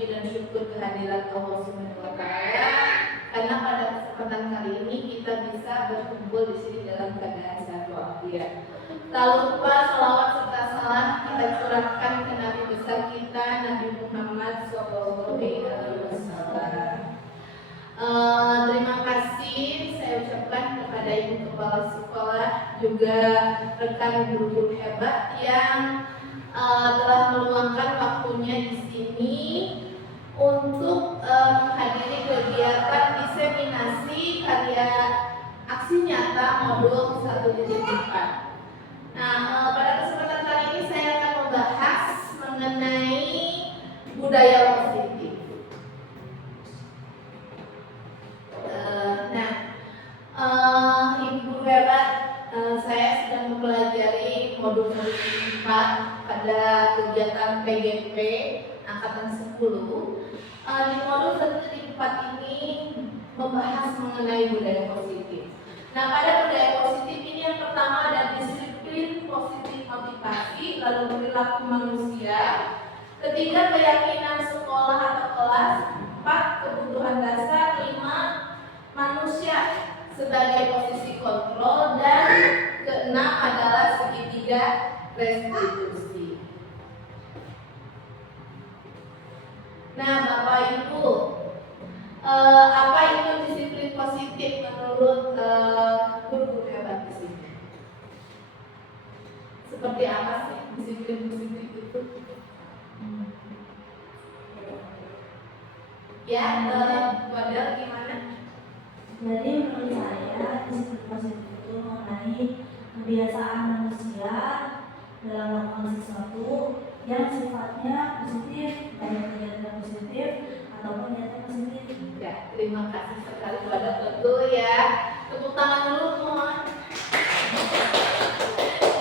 puji dan syukur kehadirat Allah Subhanahu wa taala karena pada kesempatan kali ini kita bisa berkumpul di sini dalam keadaan sehat walafiat. Tak lupa salawat serta salam kita curahkan ke Nabi besar kita Nabi Muhammad SAW. Terima kasih saya ucapkan kepada Ibu Kepala Sekolah juga rekan guru-guru hebat yang telah meluangkan waktunya di sini untuk menghadiri kegiatan diseminasi karya aksi nyata modul 1.4. Nah, pada kesempatan kali ini saya akan membahas mengenai budaya positif. Ibu hebat, saya sedang mempelajari modul 4 pada kegiatan PGP angkatan 10. Di modul 1.4 ini membahas mengenai budaya positif. Nah, pada budaya positif ini yang pertama ada disiplin positif motivasi, lalu perilaku manusia, ketiga keyakinan sekolah atau kelas, 4 kebutuhan dasar, 5 manusia sebagai posisi kontrol, dan keenam adalah segitiga restitusi. Nah, Bapak Ibu, apa itu disiplin positif menurut guru hebat di sini? Seperti apa sih disiplin positif itu? Ya, model gimana? Jadi menurut saya disiplin positif itu mengenai kebiasaan manusia dalam melakukan sesuatu yang sifatnya positif, baik kegiatan positif ataupun kegiatan positif. Ya, terima kasih sekali pada betul ya. Tepuk tangan dulu semua.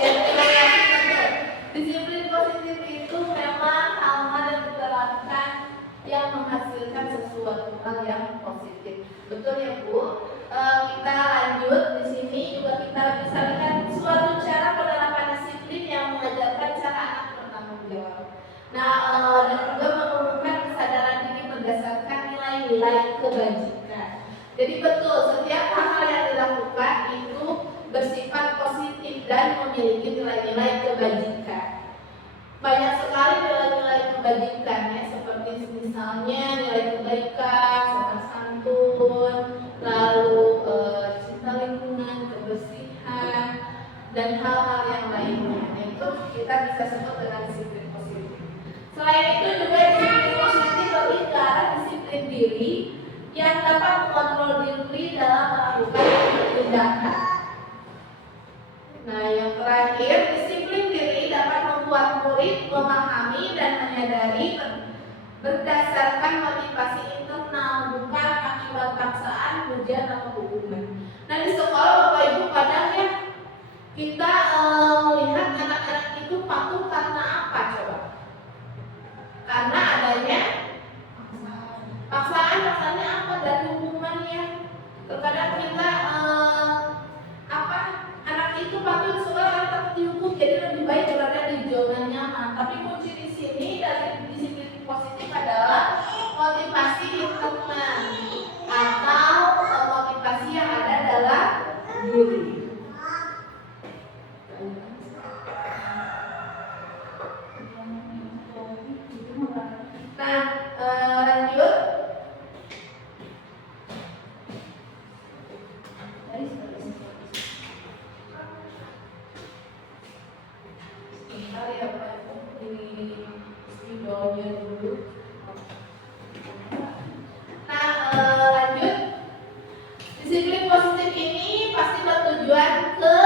Ya, terima kasih betul. Disiplin positif itu memang hal-hal yang diterapkan yang menghasilkan sesuatu hal yang positif. Betul ya Bu? Kita lanjut di sini juga kita bisa lihat suatu cara penerapan disiplin yang mengajarkan cara anak bertanggung jawab. Nah, dan juga menumbuhkan kesadaran diri berdasarkan nilai-nilai kebajikan. Jadi betul, setiap hal yang dilakukan itu bersifat positif dan memiliki nilai-nilai kebajikan. Banyak sekali nilai-nilai kebajikan ya, seperti misalnya nilai kebaikan, sopan santun, lalu cinta lingkungan, kebersihan, dan hal-hal yang lainnya. Nah, itu kita bisa sebut dengan disiplin positif. Selain itu juga disiplin positif lebih ke arah disiplin diri yang dapat mengontrol diri dalam melakukan tindakan. Nah, yang terakhir, disiplin diri dapat membuat murid memahami dan menyadari berdasarkan motivasi internal, bukan akibat paksaan, ujian atau hukuman. Nah, di sekolah Bapak Ibu kadang ya kita melihat anak-anak itu patuh karena apa coba? Karena adanya paksaan-paksaannya apa dan hukumannya. Terkadang kita anak itu patuh di sekolah karena takut dihukum, jadi lebih baik berada di zona nyaman. Tapi kunci di sini dari disiplin positif adalah motivasi internal atau motivasi yang ada dalam diri. Nah, lanjut. Sebentar ya Pak, ini videonya dulu. Nah, lanjut. Disiplin positif ini pasti bertujuan ke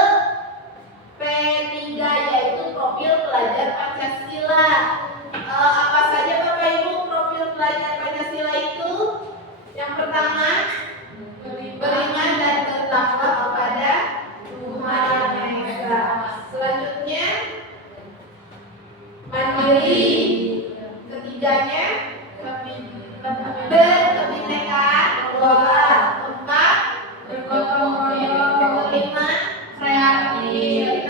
P3, yaitu profil pelajar Pancasila. Apa saja Bapak Ibu profil pelajar Pancasila itu? Yang pertama, beriman dan bertakwa kepada Tuhan Yang Esa. Selanjutnya, mandiri. Ketiganya, berkebinekaan. Keempat, bergotong royong. Kelima, kreatif.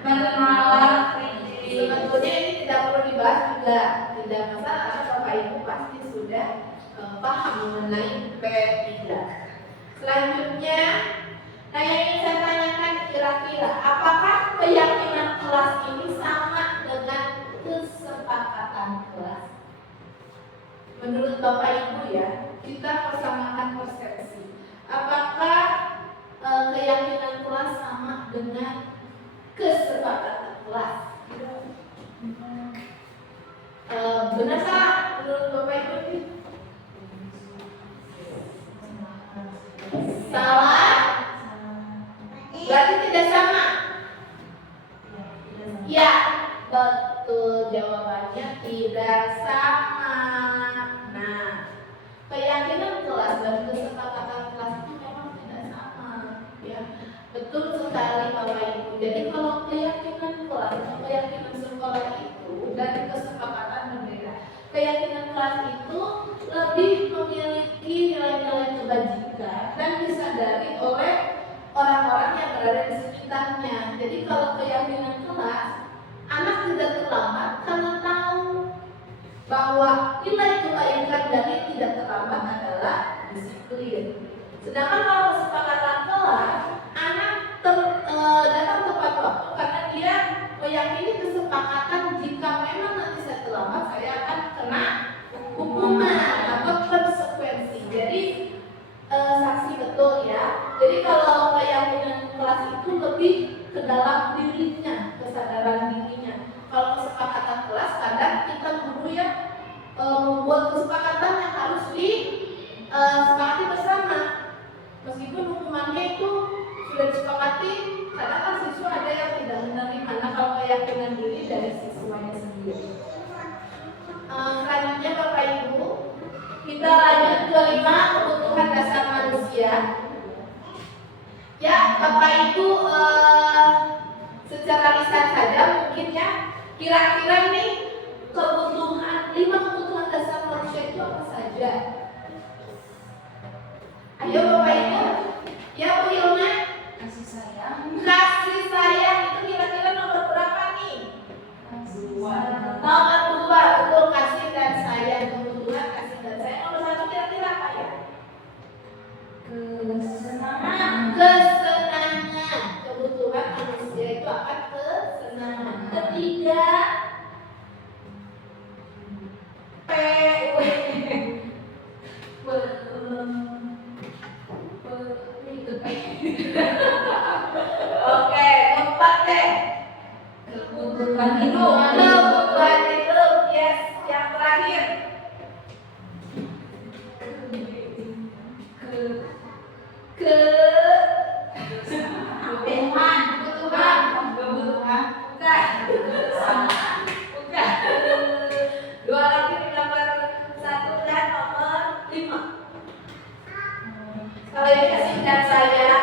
Bernalar kritis. Sebetulnya ini tidak perlu dibahas juga, tidak masalah. Bapak Ibu pasti sudah paham mengenai P3. Selanjutnya, nah yang ingin saya tanyakan kira-kira apakah keyakinan kelas ini sama dengan kesepakatan kelas? Menurut Bapak Ibu ya, kita persamakan persepsi. Apakah keyakinan kelas sama dengan kesepakatan kelas? Benarkah menurut Bapak Ibu? Salah? Berarti tidak sama? Ya, betul, jawabannya tidak sama. Nah, keyakinan kelas dan kesepakatan kelas itu memang tidak sama, ya. Betul sekali Bapak Ibu. Jadi kalau keyakinan kelas atau keyakinan sekolah itu dan kesepakatan berbeda. Keyakinan kelas itu lebih memiliki nilai-nilai kebajikan dan disadari oleh orang-orang yang berada di sekitarnya. Jadi kalau keyakinan kelas, anak tidak terlambat karena tahu bahwa nilai kebaikan dari tidak terlambat adalah disiplin. Sedangkan kalau kesepakatan kelas, anak datang tepat waktu karena dia meyakini kesepakatan jika memang nanti saya terlambat saya akan kena hukuman atau konsekuensi. Jadi saksi betul ya. Jadi kalau keyakinan kelas itu lebih ke dalam dirinya, kesadaran dirinya. Kalau kesepakatan kelas kadang kita guru yang membuat kesepakatan yang harus disepakati bersama. Meskipun hukumannya itu sudah disepakati, kadang kan siswa ada yang tidak menerima. Nah, kalau keyakinan diri dari siswanya sendiri. Selanjutnya Bapak Ibu, kita lanjut ke 5 kebutuhan dasar manusia. Ya, Bapak Ibu secara lisan saja mungkin ya, kira-kira nih kebutuhan 5 kebutuhan dasar manusia itu apa saja? Ayo Bapak Ibu, ya Bu Ilma. Kasih sayang. Kasih sayang itu kira-kira nomor berapa nih? 2. Nomor 2, betul, kasih dan sayang. Kebutuhan kasih dan sayang. Nomor 1 kira-kira apa ya? Kesenangan. Kesenangan. Kebutuhan manusia itu akan kesenangan. Ketiga, Oke, 4 deh. Kebutuhan hidup. Kebutuhan hidup, yes. Yang terakhir, kebutuhan. Bukan. Dua lagi di nomor 1 dan nomor 5. Kalau ini kasih dan sayang,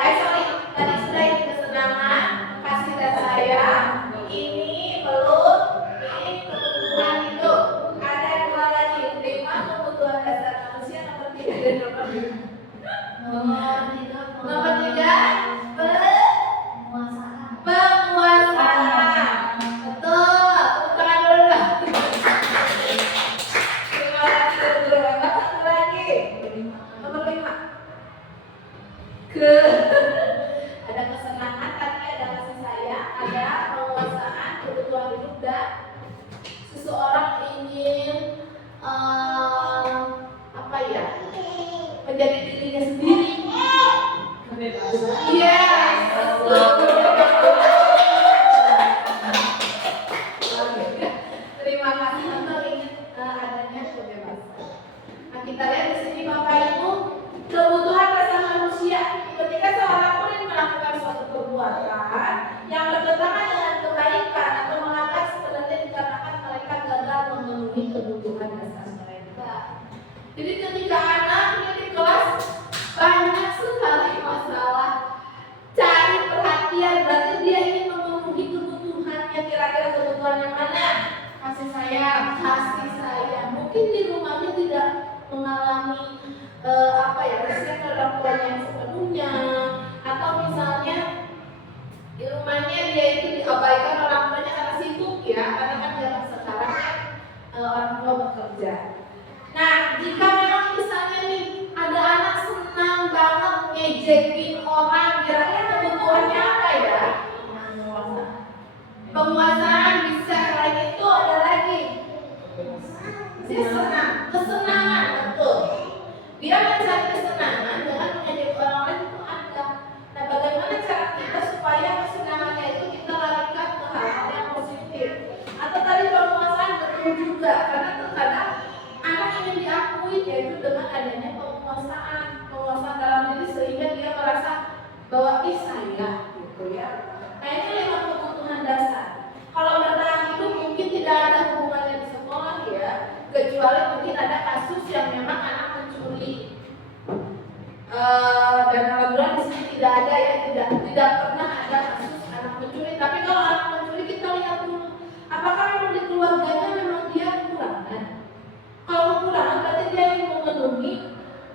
tadi sudah ini kesenangan, kasih dan sayang. Ini belum, ini kebutuhan hidup. Ada 2 lagi, 5 kebutuhan dasar manusia, nomor 3 dan nomor 5. Nomor 3, penguasaan. Betul, tepuk tangan dulu dong. Terima kasih udah hebat. Satu lagi, nomor 5. Ada kesenangan, tadi ada kasih sayang, ada penguasaan, kebutuhan hidup, dan seseorang ingin menjadi dirinya sendiri. Kebebasan. Yes, betul. Terima kasih untuk ingin adanya kebebasan. Nah, kita lihat di sini Bapak Ibu, kebutuhan dasar manusia. Ketika seorang murid melakukan suatu perbuatan yang bertentangan dengan kebaikan atau melanggar, sebenarnya dikarenakan mereka gagal memenuhi kebutuhan dasar mereka. Jadi ketika anak di kelas banyak sekali masalah, cari perhatian, berarti dia ingin memenuhi kebutuhannya. Kira-kira kebutuhan yang mana? Kasih sayang, kasih sayang. Mungkin di rumahnya tidak mengalami respect orang tuanya yang sepenuhnya, atau misalnya di rumahnya dia itu diabaikan orang tuanya karena sibuk ya, karena kan zaman sekarang orang tua bekerja. jika memang misalnya nih ada anak senang banget ngejekin orang, kira-kira kebutuhannya apa ya? Penguasaan bisa, selain itu ada lagi. Dia senang, kesenangan, betul. Dia mencari kesenangan dengan mengejek orang lain itu ada. Nah, bagaimana cara kita supaya kesenangannya itu kita larikan ke hal-hal yang positif? Atau tadi penguasaan betul juga, karena terkadang anak ingin diakui yaitu dengan adanya penguasaan dalam diri sehingga dia merasa bahwa saya gitu ya. Nah, ini 5 kebutuhan dasar. Kalau bertahan hidup mungkin tidak ada hubungannya di sekolah ya, kecuali mungkin ada kasus yang memang anak mencuri. Dan alhamdulillah di sini tidak ada ya, tidak pernah ada kasus anak mencuri. Tapi kalau anak mencuri kita lihat dulu, apakah memang di keluarganya memang dia kekurangan? Kalau kekurangan berarti dia yang memenuhi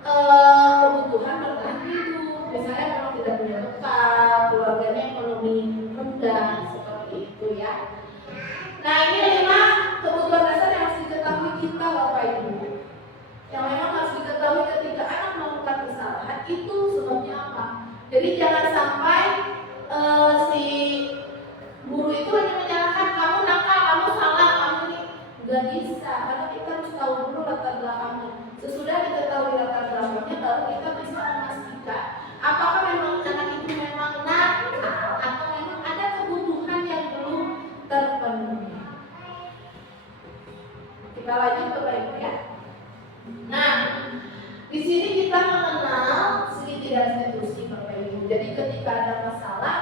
kebutuhan bertahan hidup. Misalnya memang tidak punya bekal, keluarganya ekonomi rendah, seperti itu ya. Nah, ini 5 kebutuhan dasar yang harus diketahui kita Bapak Ibu. Yang memang harus diketahui ketika anak melakukan kesalahan itu sebabnya apa. Jadi jangan sampai si guru itu hanya menyalahkan kamu nakal, kamu salah, kamu ini. Gak bisa, karena kita harus tahu dulu latar belakangnya. Sesudah diketahui latar belakangnya, baru kita bisa memastikan apakah memang anak itu memang nakal atau memang ada kebutuhan yang belum terpenuhi. Kita lanjut Bapak Ibu ya. Nah, di sini kita mengenal segitiga restitusi Bapak Ibu. Jadi ketika ada masalah,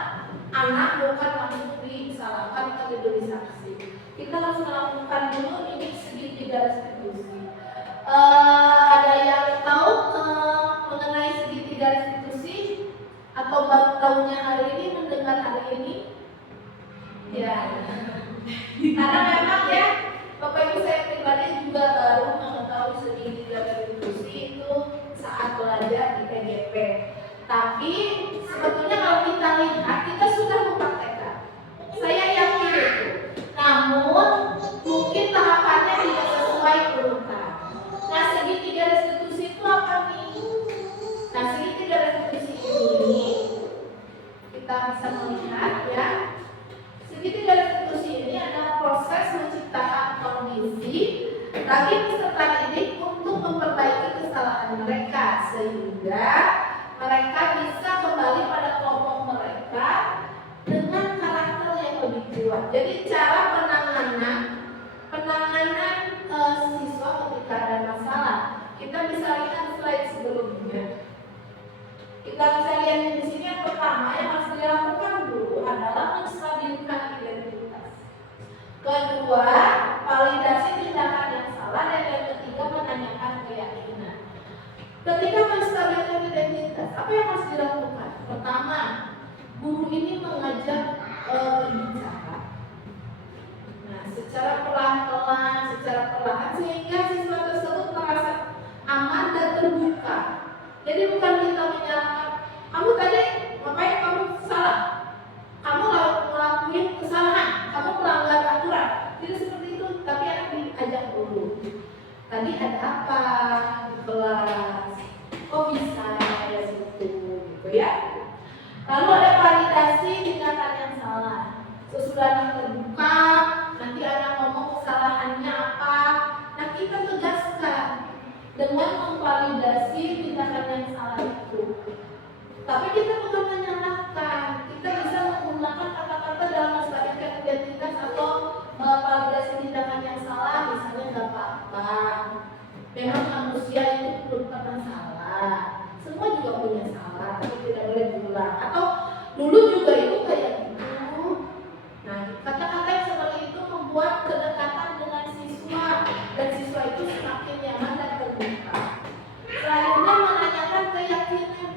anak bukan langsung disalahkan atau diberi sanksi. Kita harus melakukan dulu ini segitiga restitusi. Ada yang tahu mengenai segitiga restitusi atau baru tahunya hari ini, mendengar hari ini? Ya, karena memang ya Bapak Ibu saya pribadi juga baru mengetahui segitiga restitusi itu saat belajar di PGP. Tapi sebetulnya kalau kita lihat, kita sudah mempraktekkan. Saya yakin itu. Namun mungkin tahapannya tidak sesuai urutan. Nah, segitiga restitusi itu apa nih? Nah, segitiga restitusi ini kita bisa melihat ya. Segitiga restitusi ini adalah proses menciptakan kondisi bagi peserta didik untuk memperbaiki kesalahan mereka sehingga mereka bisa kembali pada kelompok mereka dengan karakter yang lebih kuat. Jadi cara penanganan siswa ketika ada masalah, kita bisa lihat slide sebelumnya. Kita bisa lihat di sini yang pertama yang harus dilakukan dulu adalah menstabilkan identitas. Kedua, validasi tindakan yang salah, dan yang ketiga menanyakan keyakinan. Ketika menstabilkan identitas, apa yang harus dilakukan? Pertama, guru ini mengajak berbicara. Nah, secara perlahan sehingga siswa tersebut merasa aman dan terbuka. Jadi bukan kita menyalahkan, kamu tadi ngapain, kamu salah, kamu ngelakuin kesalahan, kamu melanggar aturan. Tidak seperti itu, tapi anak diajak dulu. Tadi ada apa di kelas? Kok bisa ada situ, gitu ya? Lalu ada validasi tindakan yang salah. Sesudah anak terbuka, nanti anak ngomong kesalahannya apa. Nah, kita tegaskan dengan memvalidasi tindakan yang salah itu. Tapi kita bukan menyalahkan, kita bisa menggunakan kata-kata dalam menstabilkan identitas atau validasi tindakan yang salah. Misalnya nggak apa-apa, memang manusia itu belum pernah salah, semua juga punya salah, tapi tidak boleh diulang. Atau dulu juga itu kayak gitu. Nah, kata-kata yang seperti itu membuat kedekatan dengan siswa, dan siswa itu semakin nyaman dan terbuka. Selanjutnya menanyakan keyakinan.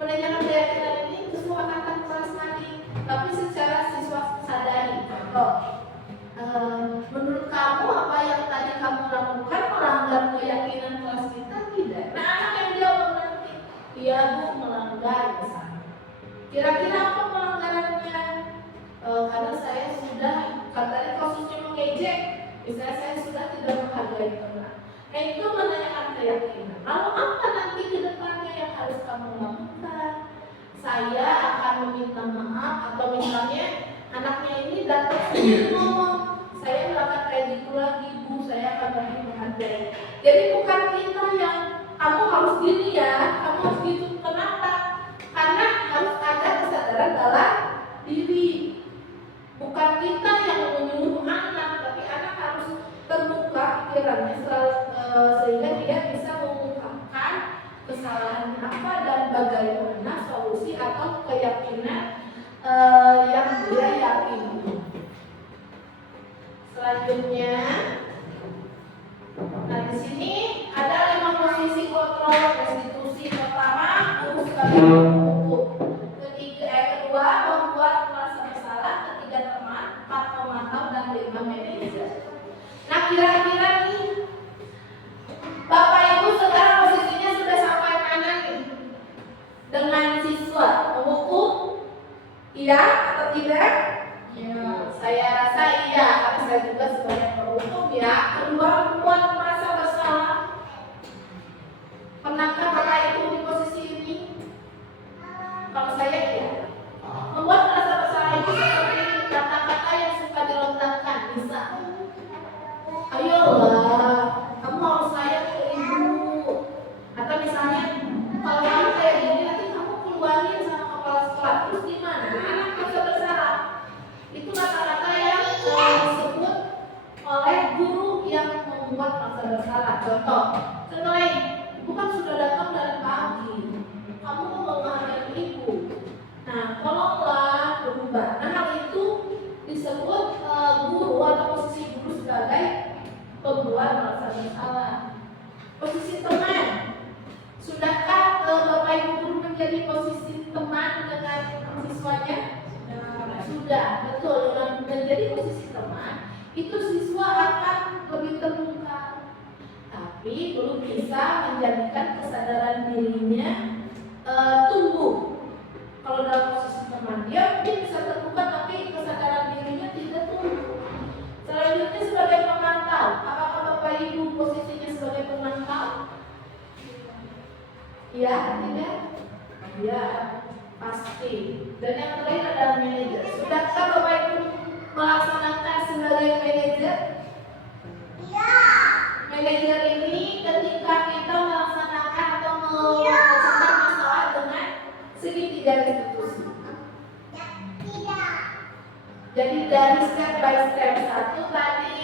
Menanyakan keyakinan ini kesepakatan prasmanan, tapi secara siswa sadari. Contoh, menurut kamu apa yang tadi kamu lakukan melanggar keyakinan kelas kita? Tidak. Nah, anak yang jawab nanti, iya Bu, melanggar misalnya. Kira-kira apa pelanggarannya? Karena saya sudah, katanya kasusnya mengejek, misalnya saya sudah tidak menghargai teman. Nah, itu menanyakan keyakinan. Lalu apa nanti ke depannya yang harus kamu lakukan? Saya akan meminta maaf, atau misalnya anaknya ini datang sendiri ngomong, saya melakukan kayak gitu lagi Bu, saya akan lebih menghargai. Jadi bukan kita yang kamu harus gini ya, kamu harus gitu. Kenapa? Karena harus ada kesadaran dalam diri. Bukan kita yang menyuruh anak, tapi anak harus terbuka pikirannya sehingga dia bisa mengungkapkan kesalahannya apa dan bagaimana solusi atau keyakinan yang dia yakini. Selanjutnya, nah di sini ada 5 posisi kontrol restitusi. Pertama, urus hukum. Kedua, membuat merasa bersalah. Ketiga, teman. 4, pemantau. Dan 5, manajer. Nah, kira-kira nih, Bapak Ibu sekarang posisinya sudah sampai mana nih? Dengan siswa menghukum? Iya atau tidak? Iya. Saya rasa iya, karena saya juga sebagai penghukum ya. Kedua, membuat merasa bersalah. Pernahkah Bapak Ibu di posisi ini? Kalau saya iya. Membuat merasa bersalah itu seperti kata-kata yang suka dilontarkan. Bisa, ayolah, kamu harus sayang ke ibu. Atau misalnya, kalau kamu kayak gini nanti kamu keluarin sama kepala sekolah. Terus gimana? Anak merasa bersalah. Itu kata-kata yang disebut oleh guru yang membuat merasa bersalah. Contoh lain, ibu kan sudah datang dari pagi, kamu mau menghargai ibu. Nah, tolonglah berubah. Nah, hal itu disebut guru atau posisi guru sebagai pembuat merasa bersalah. Posisi teman, sudahkah Bapak Ibu guru menjadi posisi teman dengan siswanya? Sudah, betul. Dengan menjadi posisi teman, itu siswa akan lebih terbuka, tapi belum bisa menjadikan kesadaran dirinya tumbuh. Kalau dalam posisi teman, dia mungkin bisa terbuka, tapi kesadaran dirinya tidak tumbuh. Selanjutnya sebagai pemantau, apakah Bapak Ibu posisinya sebagai pemantau? Iya, tidak? Iya, pasti. Dan yang terakhir adalah manajer. Sudahkah Bapak Ibu melaksanakan sebagai manajer? Iya. Manajer ini ketika kita melaksanakan atau memecahkan masalah dengan segitiga restitusi. Tidak. Jadi dari step by step, 1 tadi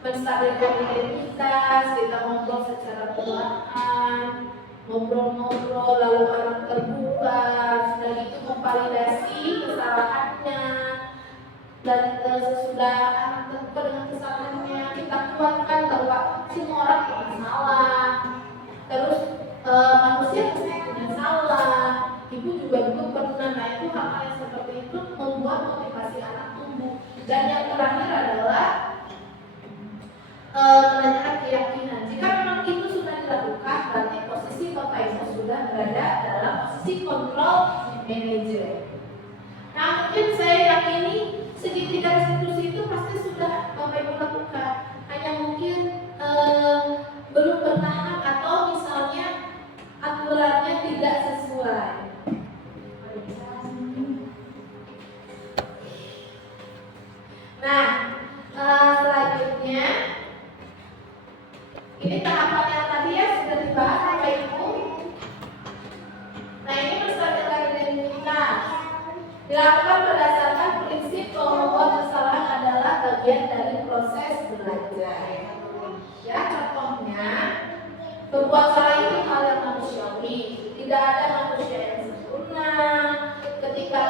menstabilkan identitas, kita ngobrol secara perlahan, ngobrol-ngobrol, lalu anak terbuka, sudah itu memvalidasi kesalahannya, dan sesudah anak terbuka dengan kesalahannya, kita kuatkan bahwa semua orang punya salah. Terus manusia pasti punya salah, ibu juga pernah. Nah, itu hal-hal yang seperti itu membuat motivasi anak tumbuh. Dan yang terakhir adalah menanyakan keyakinan. Jika memang itu sudah dilakukan, berarti posisi Bapak Ibu sudah berada dalam posisi kontrol manager. Nah, mungkin saya yakini segitiga restitusi itu pasti sudah Bapak Ibu lakukan. Hanya mungkin belum bertahap atau misalnya aturannya tidak sesuai. Nah, selanjutnya ini tahapan yang tadi ya sudah dibahas Bapak Ibu. Nah, ini menstabilkan identitas dilakukan berdasarkan prinsip bahwa kesalahan adalah bagian dari proses belajar. Ya, contohnya berbuat salah itu hal yang manusiawi. Tidak ada manusia yang sempurna. Ketika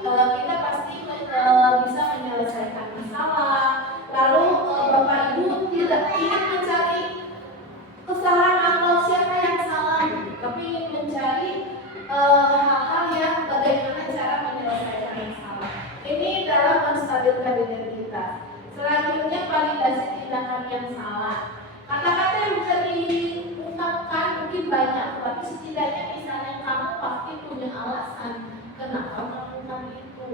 kita pasti bisa menyelesaikan masalah. Lalu Bapak Ibu tidak ingin mencari kesalahan atau siapa yang salah, tapi ingin mencari hal-hal yang bagaimana cara menyelesaikan masalah. Ini dalam menstabilkan identitas. Selanjutnya validasi tindakan yang salah. Kata-kata yang bisa diungkapkan mungkin banyak, tapi setidaknya misalnya kamu pasti punya alasan kenapa melakukan itu.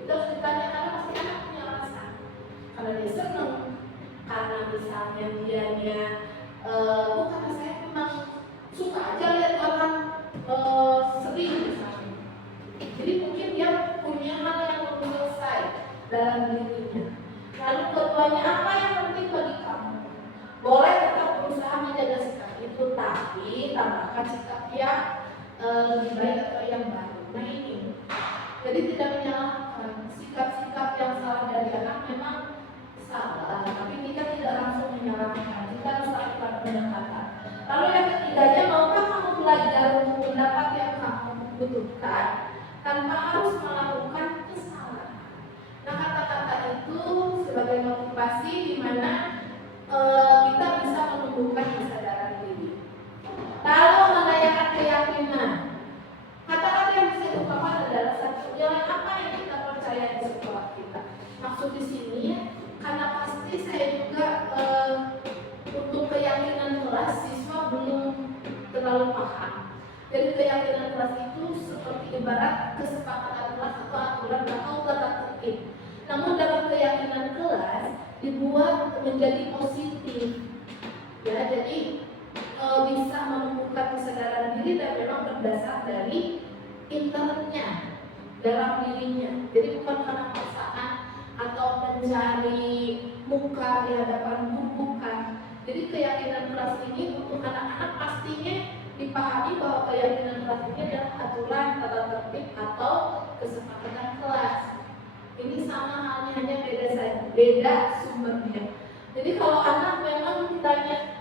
Itu harus ditanya, karena pasti anak punya alasan. Karena dia senang, karena misalnya dianya bu, kata saya sikap-sikap yang lebih baik atau yang baru. Nah ini, jadi tidak menyalahkan sikap-sikap yang salah dari anak memang salah, tapi kita tidak langsung menyalahkan, kita harus lakukan pendekatan. Lalu yang ketiganya, maukah kamu belajar untuk pendapat yang kamu butuhkan tanpa harus melakukan kesalahan? Nah kata-kata itu sebagai motivasi di mana kita bisa menumbuhkan kesadaran diri. Lalu menanyakan keyakinan. Kata-kata yang bisa diungkapkan adalah satu jalan apa yang kita percaya di sekolah kita. Maksud di sini, karena pasti saya juga untuk keyakinan kelas siswa belum terlalu paham. Jadi keyakinan kelas itu seperti ibarat kesepakatan kelas atau aturan atau tata tertib. Namun dalam keyakinan kelas dibuat menjadi positif. Ya, jadi bisa menumbuhkan kesadaran diri dan memang berdasar dari internetnya dalam dirinya. Jadi bukan karena paksaan atau mencari muka di hadapan guru, bukan. Jadi keyakinan kelas ini untuk anak-anak pastinya dipahami bahwa keyakinan kelas ini adalah aturan, tata tertib atau kesepakatan kelas. Ini sama halnya, hanya beda sumbernya. Jadi kalau anak memang ditanya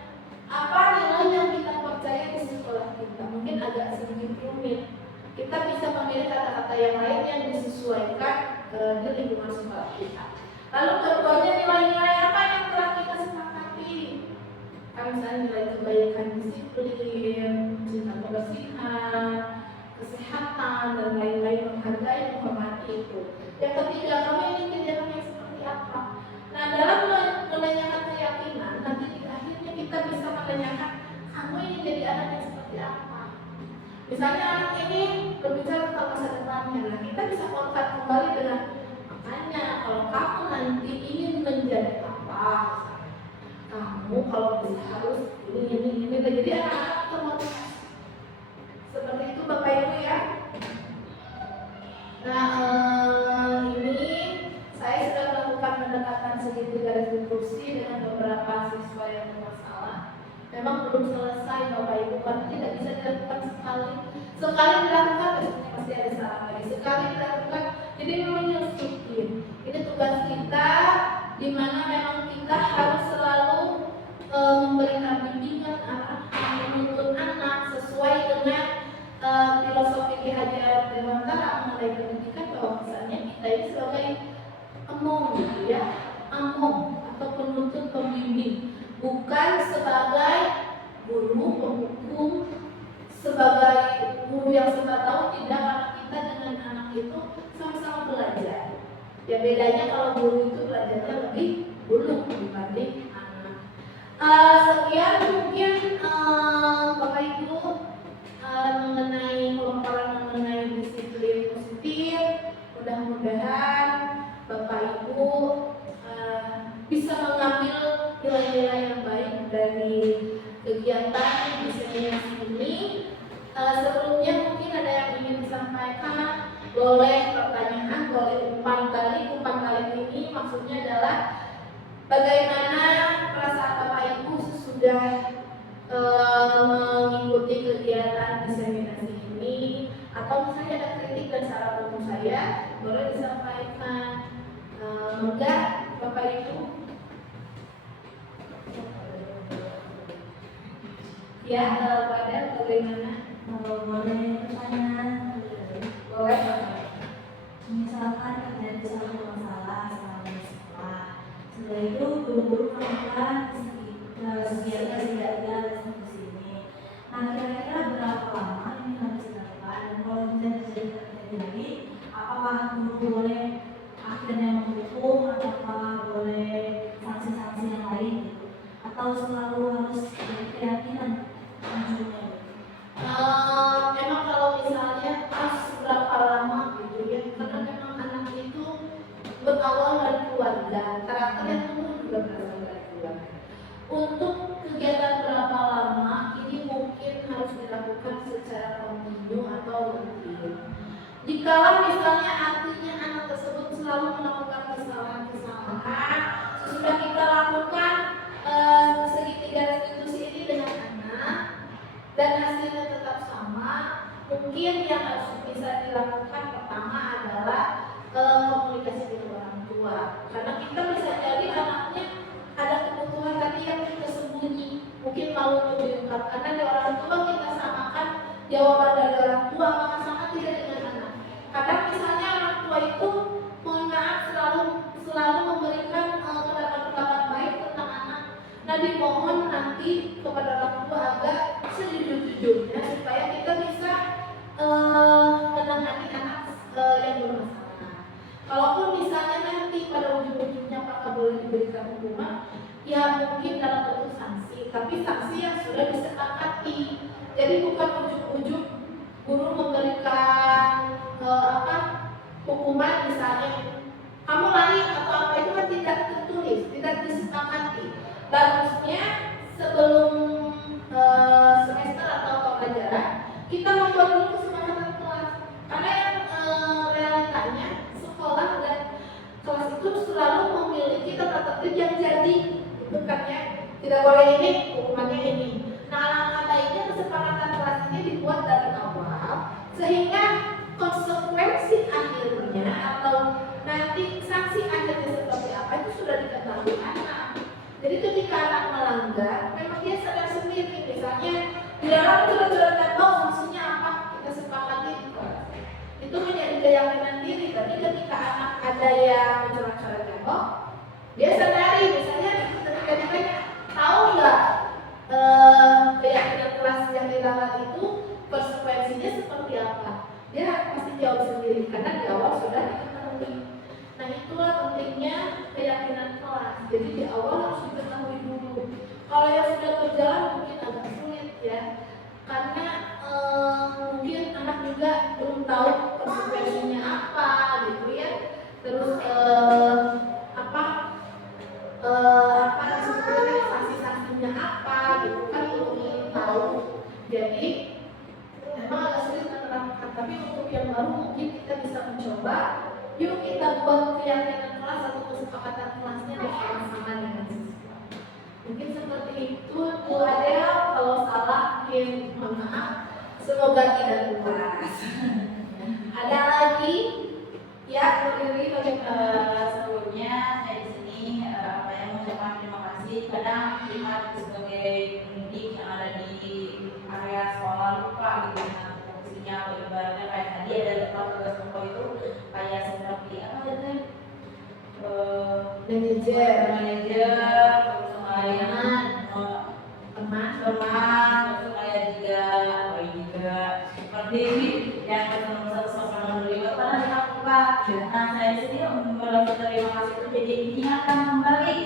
apa nilai yang kita percaya di sekolah kita, mungkin agak sedikit rumit. Kita bisa memilih kata-kata yang lain yang disesuaikan di lingkungan sekolah kita. Lalu keduanya, nilai-nilai apa yang telah kita sepakati? Misalnya nilai kebaikan, disiplin, cinta kebersihan, kesehatan, dan lain-lain, menghargai, menghormati itu. Yang ketiga, kamu ingin kejadian yang seperti apa? Nah, dalam menanyakan keyakinan, nanti di akhirnya kita bisa menanyakan, kamu ingin jadi anak yang seperti apa? Misalnya anak ini berbicara tentang masa depannya, nah kita bisa kontak kembali dengan, makanya kalau kamu nanti ingin menjadi apa, kamu kalau bisa harus ini. Jadi anak-anak termotivasi. Seperti itu Bapak Ibu ya. Nah, ini saya sudah melakukan pendekatan sedikit garis instruksi dengan beberapa siswa yang bermasalah. Memang belum selesai Bapak Ibu, karena tidak bisa dilakukan sekali dilakukan besoknya pasti ada salah lagi. Sekali dilakukan, jadi memang yang rutin. Ini tugas kita, di mana memang kita harus selalu memberikan bimbingan arahan, menuntun anak sesuai dengan filosofi Ki Haji Dewantara mengenai pendidikan, bahwa misalnya kita ini sebagai among, gitu ya, among atau penuntun pembimbing, bukan sebagai guru penghukum, sebagai guru yang serba tahu, tidak. Karena kita dengan anak itu sama-sama belajar. Ya bedanya kalau guru itu belajarnya lebih dulu dibanding anak. Sekian mungkin Bapak Ibu mengenai pemaparan mengenai disiplin positif. Mudah-mudahan Bapak Ibu bisa mengambil nilai-nilai yang baik dari kegiatan diseminasi ini. Sebelumnya mungkin ada yang ingin disampaikan, boleh pertanyaan, boleh umpan balik ini maksudnya adalah bagaimana perasaan Bapak Ibu sudah mengikuti kegiatan diseminasi ini, atau misalnya ada kritik dan saran untuk saya, boleh disampaikan. Enggak Bapak Ibu? Ya, pada bagaimana? Boleh pertanyaan? Boleh. Misalkan terjadi satu masalah selama di sekolah, setelah itu guru-guru melakukan kegiatan tidak di sini. Nah, kira-kira berapa lama ini harus dilakukan? Dan kalau misalnya terjadi, apakah guru boleh akhirnya menghukum, atau boleh sanksi-sanksi yang lain gitu? Atau selalu harus dari keyakinan ujungnya? Memang kalau misalnya pas berapa lama gitu ya, karena memang anak itu berawal dari keluarga, karakter yang tumbuh juga berasal dari keluarga. Untuk kegiatan berapa lama mungkin yang harus bisa dilakukan pertama adalah komunikasi dengan orang tua, karena kita bisa jadi anaknya ada kebutuhan tadi yang kita sembunyi, mungkin malu diungkapkan, karena dari orang tua kita samakan jawaban dari orang tua, maka sama tidak dengan anak. Kadang misalnya orang tua itu mohon maaf selalu memberikan pendapat-pendapat baik tentang anak. Nah, dimohon nanti kepada orang tua agak sejujur-jujurnya supaya kita bisa menangani anak yang bermasalah. Kalaupun misalnya nanti pada ujung-ujungnya apakah boleh diberikan hukuman, ya mungkin dalam bentuk sanksi, tapi sanksi yang sudah disepakati. Jadi bukan ujuk-ujuk guru memberikan hukuman, misalnya kamu lari atau apa, itu kan tidak tertulis, tidak disepakati. Bagusnya sebelum semester atau pelajaran kita membuat dulu kesepakatan kelas, karena yang realitanya sekolah dan kelas itu selalu memiliki tata tertib yang jadi, itu kan ya, tidak boleh ini, hukumannya ini. Nah, alangkah baiknya kesepakatan kelas ini dibuat dari awal sehingga konsekuensi akhirnya atau nanti sanksi akhirnya seperti apa itu sudah diketahui anak. Jadi ketika anak melanggar, memang dia sadar sendiri. Misalnya di dalam surat-surat tembok sanksinya apa, kita sepakati itu menjadi keyakinan diri. Tapi ketika anak ada yang mencoret-coret tembok, dia sadari. Misalnya ketika ditanya, tahu nggak keyakinan kelas yang dilanggar itu konsekuensinya seperti apa? Dia pasti jawab sendiri karena di awal sudah diketahui. Nah, itulah pentingnya keyakinan kelas. Jadi di awal harus diketahui dulu. Kalau yang sudah berjalan mungkin agak sulit ya, karena mungkin anak juga belum tahu konsekuensinya apa gitu ya. Terus sebetulnya sanksi-sanksinya apa gitu kan belum tahu. Jadi memang agak sulit menerapkan. Tapi untuk yang baru mungkin kita bisa mencoba. Yuk kita buat keyakinan kelas atau kesepakatan kelasnya bersama-sama dengan siswa. Mungkin seperti itu Bu Adel, kalau salah mungkin mohon maaf. Semoga tidak lupa. Ada lagi? Ya, Bu Riri sebelumnya saya di sini mengucapkan terima kasih. Kadang lihat sebagai pendidik yang ada di area sekolah lupa gitu dengan fungsinya, atau ibaratnya kayak tadi ada tempat tugas pokok itu kayak seperti apa itu manajer terus layanan teman terus kayak juga seperti yang ketemu sama menerima karena kita lupa. Nah, saya di sini membalas terima kasih itu jadi diingatkan kembali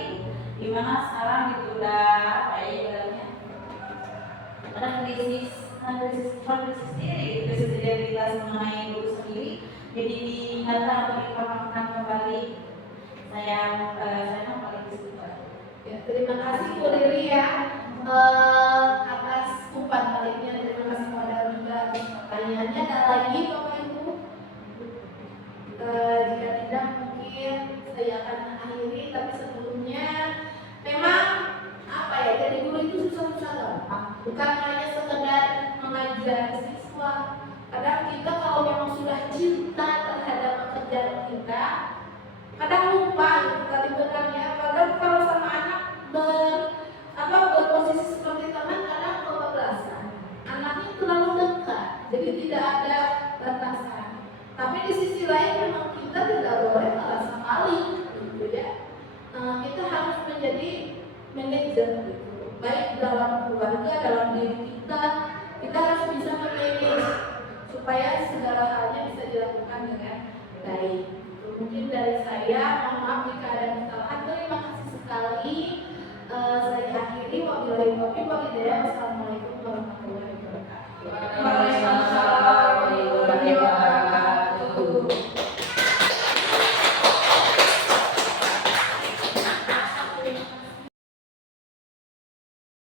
gimana sekarang gitu udah apa ya ibaratnya ada krisis sendiri, krisis identitas mengenai guru sendiri, jadi diingatkan atau dipahamkan kembali. Saya paling disitu. Ya, terima kasih Bu Riri ya atas umpan baliknya. Terima kasih pada juga atas pertanyaannya. Ada lagi Bapak Ibu? Jika tidak mungkin saya akan akhiri, tapi sebelumnya memang apa ya, jadi guru itu susah-susah gampang, bukan hanya sekedar mengajar siswa. Kadang kita kalau memang sudah cinta terhadap pekerjaan kita, kadang lupa gitu tadi benar ya. Kadang kalau sama anak berposisi seperti teman, kadang kebablasan. Anaknya terlalu dekat, jadi tidak ada batasan. Tapi di sisi lain memang kita tidak boleh merasa maling, gitu ya. Kita harus menjadi manajer gitu. Baik dalam keluarga, dalam diri kita harus bisa memanage supaya segala halnya bisa dilakukan dengan baik. Mungkin dari saya, mohon maaf jika ada